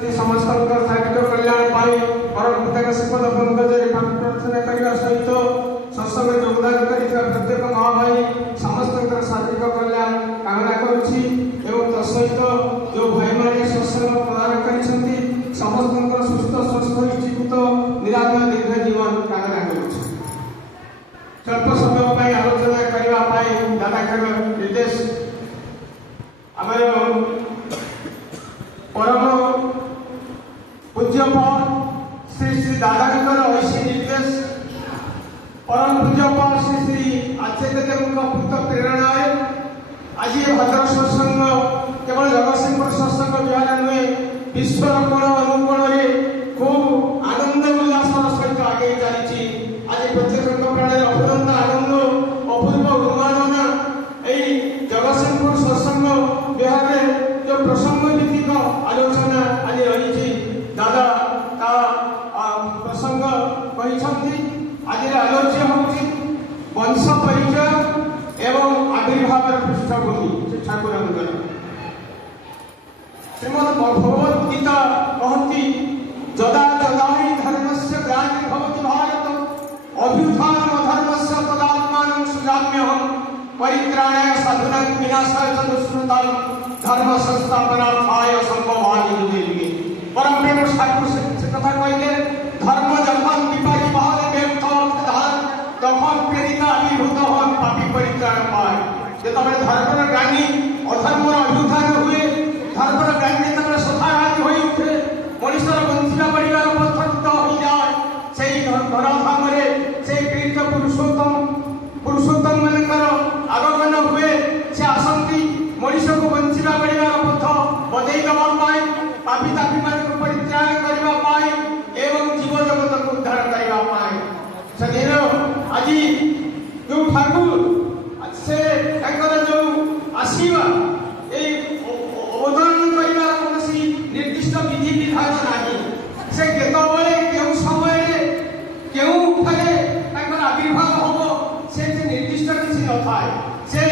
समस्त शारीरिक कल्याण परम श्रीपद पंकज प्रार्थना करने सहित सत्संग योगदान कर प्रत्येक माँ भाई समस्त शारीरिक कल्याण कामना करुच्ची तत्सहित जो भाई मैंने सत्संग प्रदान कर समस्त सुस्थ स्वस्थ जीवित निरामय दीर्घ जीवन कामना करुच्ची। स्वल्प समय आलोचना करने दादा निर्देश आमर परम पूज्यपाल श्री श्री दादा ऐसी निर्देश परम पूज्यपाल श्री श्री आचार्य देव पुत्र प्रेरणा आज भद्रक सत्संग केवल जगतसिंहपुर सत्संग विहार नुहे विश्वर कोण अनुकोण खूब आनंद उल्लास सहित आगे चली आज प्रत्येक प्राणी अफुरंत आनंद अपूर्व उन्मादना यही जगतसिंहपुर सत्संग विहार जो प्रसंग भित्तिक आलोचना आज रही दादा ता प्रसंग कहते आज आलोच्य होती वंश परिचय एवं आविर्भाव पृष्ठभूमि ठाकुर श्रीमद भगवद गीता कहती जदा जदा ही धर्म से ग्लानिर्भवति भारत अभ्युत्थान धर्म से तदात्मानं सृजाम्यहम् परित्राणाय साधूनां विनाशाय च दुष्कृतां धर्म संस्थापनार्थाय संभवामि युगे परम प्रेम ठाकुर से कथा कहले धर्म जखन विपारी बाहर व्यर्थधान तखन प्रेरित आविर्भूत हन पापी परित्राण पाए जेतबे धर्मर ज्ञानी अधर्मर अभ्युत्थान हुए धर्मर ज्ञानी जेतबे सफाहाती होई उठे मनुष्यर बंचिला परिवार पथकृत हो जाए सेई धराधाम रे सेई प्रेरित पुरुषोत्तम मानकर आगमन हुए से आसंती मनुष्य को बंचिला परिवार पथ बदई दवा पाए पापी तापी मान को परित्राण करने पाए एवं जीव जगत को उद्धार करने पाए सदैव आज जो ठाकुर से जो आसीवा अवधारण कर निर्दिष्ट विधि विधान नहीं से केतबले केउ समय केउ फले आविर्भाव हम से निर्दिष्ट किसी न थाए से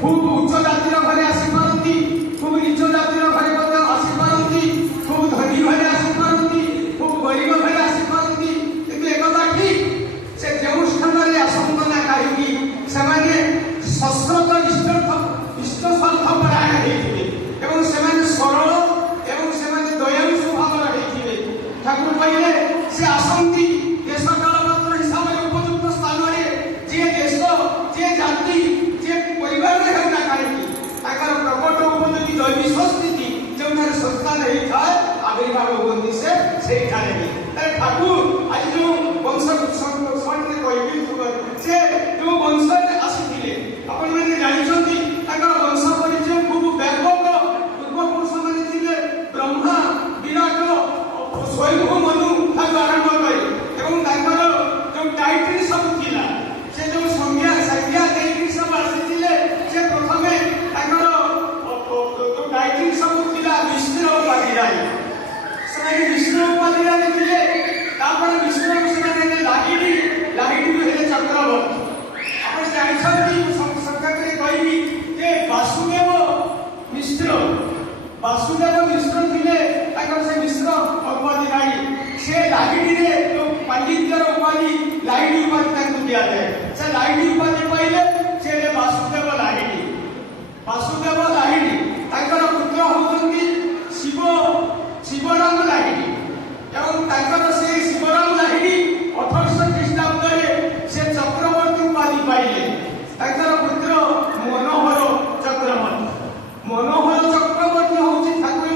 खूब उच्च जातिर घरे आसी पारती खूब नीच जातिर घरे आसी पारती खूब धनी घरे आसी पारती खूब गरीब घरे आसी पारती किंतु एकदा ठीक से जो स्थान रे आसंतना कहीं से शस्त्रत इष्ट स्वार्थ परायण होते एवं से सरल एवं से दयालु स्वभाव होते ठाकुर कहले से आसंती देश कालपात्र हिसाब से उपयुक्त स्थान में जे देश जे जाति जे परिवार होना कहीं प्रकट उपयोगी दैविक स्थिति जो संस्थान होता है आविर्भाव होती से ठाकुर आज जो वंश से जो वंश आसी आपण मैंने जानते वंश परिचय खूब व्यापक पूर्वपुरुष मैंने ब्रह्मा विराट स्वयं मनु आरंभ कर जो टाइटल सब थिला से जो संज्ञा संज्ञा टाइटल सब आसी से प्रथमे जो टाइटल सब थिला विष्णु उपाधि से विष्णु उपाधि थे विष्णु से लागिडी हेले चक्रवर्ती आप जानते संक्षेप कहबी जे वासुदेव मिश्र थे से मिश्र उपाधि लागी से लागिडी जो पंडितर उपाधि लागिडी उपाधि दि जाए से लागिडी उपाधि पाइले से वासुदेव लागिडी पुत्र होती शिवराम लागिडी एवं से शिवराम लागिडी 1800 ख्रीष्टाब्द से चक्रवर्ती उपाधि पाइले पुत्र मनोहर चक्रवर्ती हूँ ठाकुर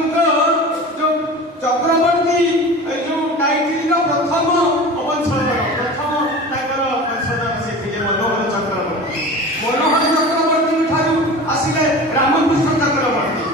जो चक्रवर्ती जो टाइटल प्रथम अवंशधर से मनोहर चक्रवर्ती ठाकुर आसिले रामकृष्ण चक्रवर्ती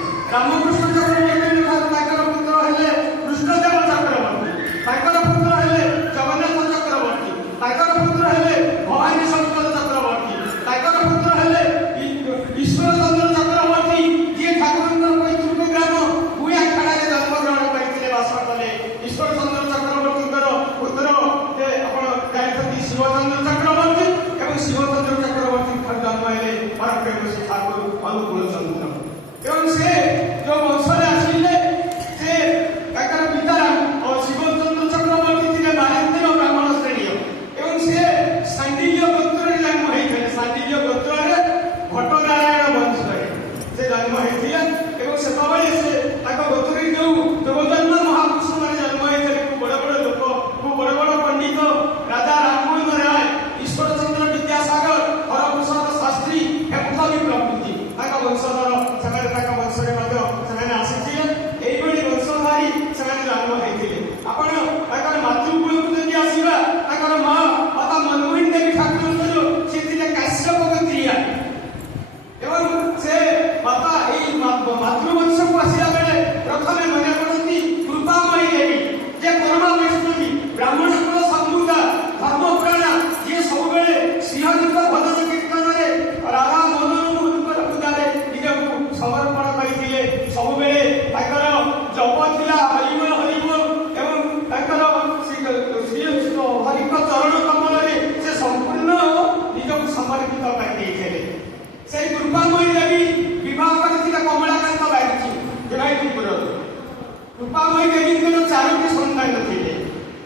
रूपामयी देवीଙ୍କର ଚାରୋଟି ସନ୍ତାନ ଥିଲେ।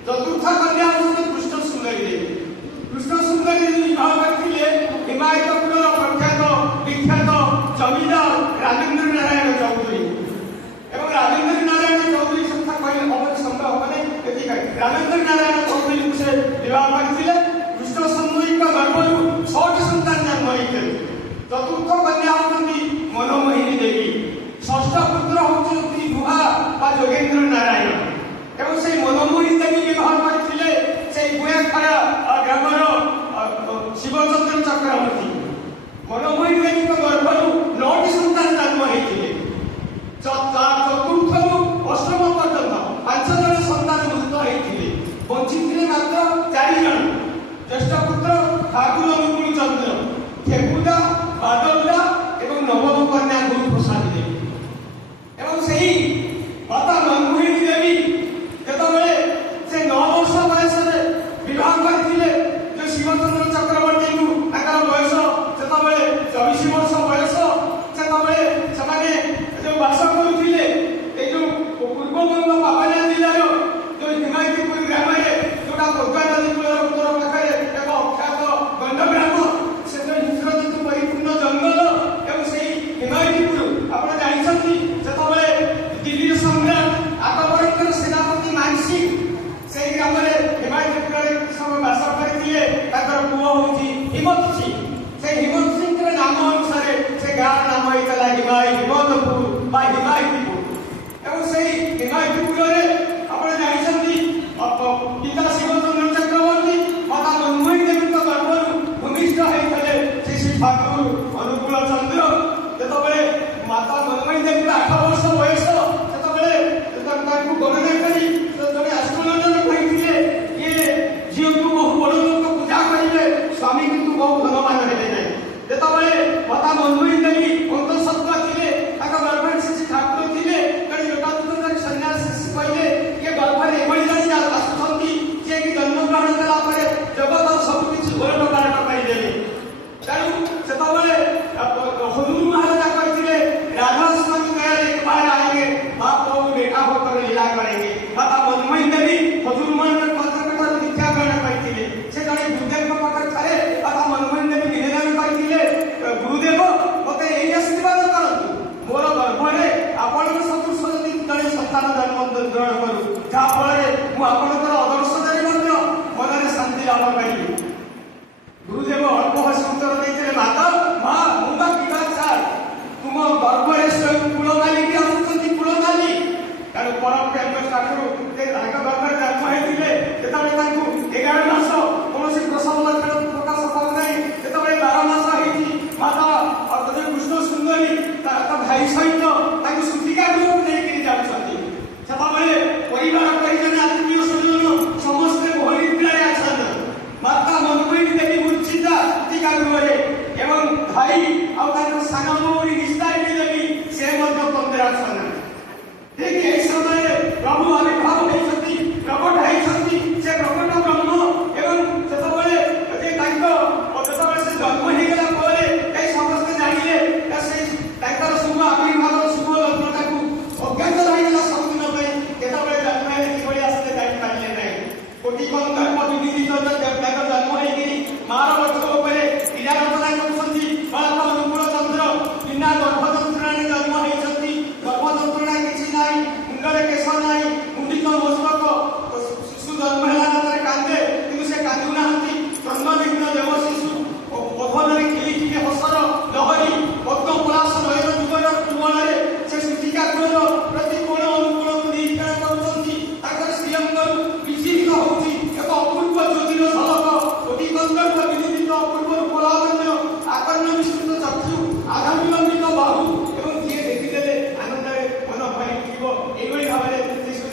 ଚତୁର୍ଥ କନ୍ୟା ହେଉଛନ୍ତି କୃଷ୍ଣ ସୁନ୍ଦରୀ ଦେବୀ। କୃଷ୍ଣ ସୁନ୍ଦରୀ ଦେବୀ ବିବାହ କରିଥିଲେ ହିମାୟତପୁରର ପ୍ରଖ୍ୟାତ ବିଖ୍ୟାତ ଜମିଦାର ରାଜେନ୍ଦ୍ର ନାରାୟଣ ଚୌଧୁରୀ। ଏବଂ ରାଜେନ୍ଦ୍ର ନାରାୟଣ ଚୌଧୁରୀ କଥା କହିଲେ ଅବଶ୍ୟ ସମ୍ଭବ ହେବ ନାହିଁ, ଏଥିପାଇଁ ରାଜେନ୍ଦ୍ର ନାରାୟଣ ଚୌଧୁରୀଙ୍କୁ ସେ ବିବାହ କରିଥିଲେ। କୃଷ୍ଣ ସୁନ୍ଦରୀଙ୍କ ଗର୍ଭରୁ 6ଟି ସନ୍ତାନ ଜନ୍ମ ହୋଇଥିଲେ। ଚତୁର୍ଥ କନ୍ୟା ହେଉଛନ୍ତି ମନମୋହିନୀ ଦେବୀ। ଷଷ୍ଠ ପୁତ୍ର ହେଉଛନ୍ତି ଗୁହା ବା ଯୋଗେନ୍ଦ୍ର ନାରାୟଣ। ଏବଂ ସେଇ ମନମୋହିନୀ ଦେବୀ ବିବାହ କରିଥିଲେ ସେଇ ଗୁୟାଖରା ଗ୍ରାମର ଶିବଚନ୍ଦ୍ର ଚକ୍ରବର୍ତ୍ତୀ। ମନମୋହିନୀ ଦେବୀଙ୍କ ଗର୍ଭରୁ 9ଟି ସନ୍ତାନ ଜନ୍ମ ହୋଇଥିଲେ। ଚତୁର୍ଥରୁ ଅଷ୍ଟମ ପର୍ଯ୍ୟନ୍ତ 5 ଜଣ ସନ୍ତାନ ମୃତ ହୋଇଥିଲେ। ବଞ୍ଚିଥିଲେ ମାତ୍ର 4 ଜଣ। ଜ୍ୟେଷ୍ଠ ପୁତ୍ର ଠାକୁର ଅନୁକୂଳ ଚନ୍ଦ୍ର, ଠେକୁଦା, ବାଦଲଦା ଏବଂ ନବମ କନ୍ୟା ଗୁରୁ ପ୍ରସାଦ ଦେବୀ। ଏବଂ ସେହି ମାତା ମନମୋହିନୀ ଦେବୀ ଯେତେବେଳେ ସେ 9 ବର୍ଷ ବୟସରେ ବିବାହ କରିଥିଲେ ଯେ ଶିବଚନ୍ଦ୍ର ଚକ୍ରବର୍ତ୍ତୀଙ୍କୁ, ତାଙ୍କର ବୟସ ସେତେବେଳେ 24 ବର୍ଷ ବୟସ। ସେତେବେଳେ ସେମାନେ ଯେଉଁ ବାସ କରୁଥିଲେ ଏଇ ଯେଉଁ ପୂର୍ବବଙ୍ଗ ପାବାନା ଜିଲ୍ଲାର ଯେଉଁ ହିମାୟତପୁର ଗ୍ରାମରେ, ଯୋଉଟା ପଦ୍ମା ନଦୀ କୂଳର ଉତ୍ତର ପାଖରେ ଏକ ଅଖ୍ୟାତ ଗଣ୍ଡ ଗ୍ରାମ, ସେଥିରେ ହିଂସ୍ରଜନ୍ତୁ ପରିପୂର୍ଣ୍ଣ ଜଙ୍ଗଲ। ଏବଂ ସେଇ ହିମାୟତପୁର ଆପଣ ଜାଣିଛନ୍ତି ସେତେବେଳେ ଦିଲ୍ଲୀର ସମ୍ରାଟ ଆକବରଙ୍କର ସେନାପତି ମାନସିଂ ସେଇ ଗ୍ରାମରେ ହିମାୟତପୁରରେ କିଛି ସମୟ ବାସ କରିଥିଲେ। ତାଙ୍କର ପୁଅ ହେଉଛି ହିମତ ସିଂ। ସେଇ ହିମତ ସିଂଙ୍କର ନାମ ଅନୁସାରେ ସେ ଗାଁର ନାମ ହେଇଥିଲା ହିମତପୁର ବା ହିମାୟତପୁର। ଏବଂ ସେଇ ହିମାୟତପୁରରେ ଆପଣ ଜାଣିଛନ୍ତି ପିତା ଶିବଚନ୍ଦ୍ର ଚକ୍ରବର୍ତ୍ତୀ ମାତା ମନମୋହିନୀ ଦେବୀଙ୍କ ଗର୍ଭରୁ ଭୂମିଷ୍ଠ ହେଇଥିଲେ ଶ୍ରୀ ଠାକୁର ଅନୁକୂଳ ଚନ୍ଦ୍ର। ଯେତେବେଳେ ମାତା ମନମୋହିନୀ ଦେବୀଙ୍କ 8 ବର୍ଷ ବୟସ, ସେତେବେଳେ ତାଙ୍କୁ ଗଣନା କରି ଜଣେ ଆଷ୍ଟ୍ରୋଲୋଜର କହିଥିଲେ ଇଏ ଝିଅକୁ ବହୁ ବଡ଼ ଲୋକ ପୂଜା କରିଲେ, ସ୍ୱାମୀ କିନ୍ତୁ ବହୁ ଧନମାନ ହେଲେ ନାହିଁ। ଯେତେବେଳେ ମାତା ମନମୋହିନୀ ଦେବୀ ଅନ୍ତଃସତ୍ତ୍ୱା ଥିଲେ, ତାଙ୍କ ଗର୍ଭରେ ଶ୍ରୀ ଠାକୁର ଥିଲେ, ଜଣେ ଲୋକାନ୍ତରକାରୀ ସନ୍ନ୍ୟାସୀ କହିଲେ ଇଏ ଗର୍ଭରେ ଏଭଳି ଜଣେ ଆସୁଛନ୍ତି ଯିଏକି ଜନ୍ମଗ୍ରହଣ କଲା ପରେ ଜଗତ ସବୁ କିଛି ଓଲଟ ପାଲଟ କରିଦେବେ। ତେଣୁ ସେତେବେଳେ ହନୁମାନ ମହାରାଜା କହିଥିଲେ ରାଧାସ୍ୱାମୀ ଦୟାରେ ଏକ ବାर ଆएंगे, ମହାପ୍ରଭୁ ବେଟା ହୋकर लीला करेंगे। ମାତା ମନମୋହିନୀ ଦେବୀ ହନୁମାନଙ୍କ କଥାଠାରୁ ଦୀକ୍ଷା ଗ୍ରହଣ କରିଥିଲେ। ସେ ଜଣେ ଗୁରୁଦେବଙ୍କ ପାଖରେ ଥରେ ମାତା ମନମୋହିନୀ ଦେବୀ ନିବେଦନ କରିଥିଲେ, ଗୁରୁଦେବ ମୋତେ ଏଇ ଆଶୀର୍ବାଦ କରନ୍ତୁ, ମୋର ଗର୍ଭରେ ଆପଣଙ୍କ ସଦୃଶ ଯଦି ଜଣେ ସନ୍ତାନ ଜନ୍ମ ଗ୍ରହଣ କରୁ, ଯାହା ଫଳରେ ମୁଁ ଆପଣଙ୍କର ଅଦର୍ଶନରେ ମଧ୍ୟ ମନରେ ଶାନ୍ତି ଲାଭ କରିବି। ଗୁରୁଦେବ ଅଳ୍ପ ହସି ଉତ୍ତର ଦେଇଥିଲେ, ମାତା ମା ମୁଁ ବା କିବା ସାର୍, ତୁମ ଗର୍ଭରେ ସ୍ୱୟଂ କୂଳମାଲିକ ଆସୁଛନ୍ତି, କୂଳମାଲିକ। ତେଣୁ ପରମ ଠାକୁର ତାଙ୍କ ଗର୍ଭରେ ଜନ୍ମ ହେଇଥିଲେ। ଯେତେବେଳେ ତାଙ୍କୁ 11 ମାସ କୌଣସି ପ୍ରସବ ଲକ୍ଷଣ ପ୍ରକାଶ ପାଉନାହିଁ, ଯେତେବେଳେ 12 ମାସ ହେଇଛି ମାତା କୃଷ୍ଣ ସୁନ୍ଦରୀ ତାଙ୍କ ଭାଇ ସହିତ ତାଙ୍କୁ ସୁତିକା ଗୃହକୁ ନେଇକରି ଯାଉଛନ୍ତି। ସେତେବେଳେ ପରିବାର ପରିଜନ ଆତ୍ମୀୟ ସ୍ୱଜନ ସମସ୍ତେ ବହୁନିଦ୍ରାରେ ଅଛନ୍ତି। ମାତା ମନମୋହିନୀ ଦେବୀ ମୂର୍ଚ୍ଛିତା ସୁତିକା ଗୃହରେ, ଏବଂ ଭାଇ ଆଉ ତାଙ୍କ ସାନ ଭଉଣୀ ନିସ୍ତାରିଣୀ ଦେବୀ ସେ ମଧ୍ୟ ତନ୍ଦ୍ରା ଅଛନ୍ତି। ଠିକ୍ ଏହି ସମୟରେ ପ୍ରଭୁ ଆବିର୍ଭାବ ହେଇଛନ୍ତି, ପ୍ରକଟ ହେଇଛନ୍ତି। ସେ ପ୍ରକଟ ବ୍ରହ୍ମ। ଏବଂ ସେତେବେଳେ ଯେତେବେଳେ ସେ ଜନ୍ମ ହେଇଗଲା ପରେ এই ସମସ୍ତେ ଜାଣିଲେ ତାଙ୍କର ଶୁଭ ଆବିର୍ଭାବ ଶୁଭ ଲଗ୍ନଟାକୁ ଅଜ୍ଞାତ ରହିଗଲା ସବୁଦିନ ପାଇଁ। କେତେବେଳେ ଜନ୍ମ ହେଲେ କିଭଳି ଆସିଲେ ଜାଣିପାରିଲେ ନାହିଁ। କୋଟି ଗନ୍ଧର୍ବ ବିନିଧିତ ତାଙ୍କ ଜନ୍ମ ହେଇକିରି ମାର ବକ୍ଷ ଉପରେ କ୍ରୀଡ଼ା ରଚନା କରୁଛନ୍ତି। ବାଳକ ଅନୁକୂଳ ଚନ୍ଦ୍ର ବିନା ଗର୍ଭ ଯନ୍ତ୍ରଣାରେ ଜନ୍ମ ହେଇଛନ୍ତି। ଗର୍ଭ ଯନ୍ତ୍ରଣା କିଛି ନାହିଁ, ମୁଣ୍ଡରେ କେଶ ନାହିଁ, ମୁଣ୍ଡିତ ମସ୍ତକ। ଶିଶୁ ଜନ୍ମ ହେଲା ମାତ୍ରେ କାନ୍ଦେ, କିନ୍ତୁ ସେ କାନ୍ଦୁନାହାନ୍ତି। ଜନ୍ମବିଘ୍ନ ଦେବ ଶିଶୁ ପବନରେ ଖିଲି ଖିଲି ହସର ଲହରୀ, ପଦ୍ମ ପଳାଶ ନୟନ ଯୁଗର କୁମଳରେ ସେ ସୁତିକା ଗୃହର ପ୍ରତି କୋଣ ଅନୁକୂଳକୁ ନିରୀକ୍ଷଣ କରୁଛନ୍ତି। ତାଙ୍କର ଶ୍ରୀଅଙ୍ଗରୁ ବିଚିତ ହେଉଛି ଏକ ଅପୂର୍ବ ଜ୍ୟୋତିର ଝଲକ। କୋଟି ଗନ୍ଧର୍ବ ବିନିଧିତ ଅପୂର୍ବ ରୂପଲାବଣ୍ୟ, ଆକର୍ଣ୍ଣ ବିସ୍ତୃତ ଚକ୍ଷୁ, ଆଧାବିଲମ୍ବିତ ବାହୁ, ଏବଂ ଯିଏ ଦେଖିଦେଲେ ଆନନ୍ଦରେ ମନ ଭରି ଉଠିବ। ଏଇଭଳି ଭାବରେ ଶିଶୁ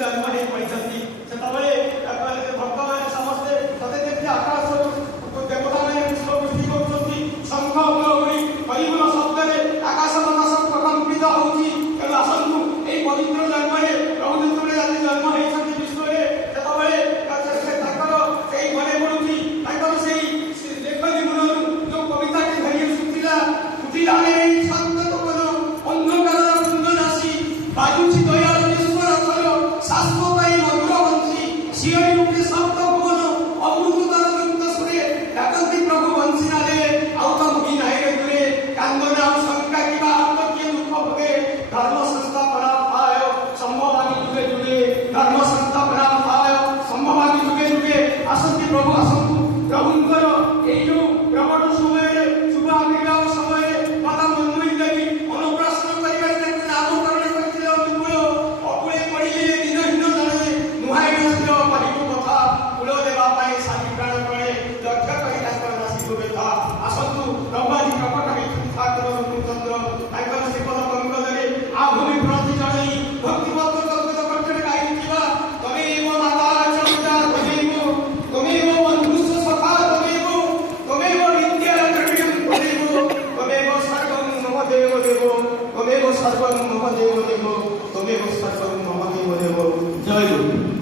ବାସୁଦେବ ଦେବ ତମେବ ସର୍ବଂ ମମ ଦେବ ଦେବ। ଜୟ ଗୁରୁ।